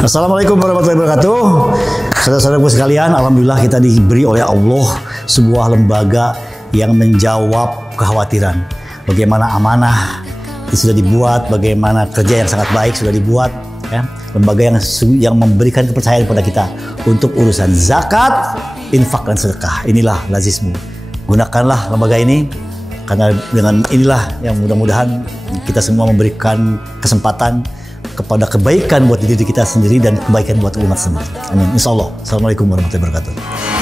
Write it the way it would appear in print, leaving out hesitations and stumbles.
Assalamualaikum warahmatullahi wabarakatuh. Saudara-saudaraku sekalian, alhamdulillah kita diberi oleh Allah sebuah lembaga yang menjawab kekhawatiran. Bagaimana amanah itu sudah dibuat, bagaimana kerja yang sangat baik sudah dibuat, ya. Lembaga yang memberikan kepercayaan kepada kita untuk urusan zakat, infak dan sedekah. Inilah Lazismu. Gunakanlah lembaga ini, karena dengan inilah yang mudah-mudahan kita semua memberikan kesempatan kepada kebaikan buat diri kita sendiri dan kebaikan buat umat sendiri. Amin. Insya Allah. Assalamualaikum warahmatullahi wabarakatuh.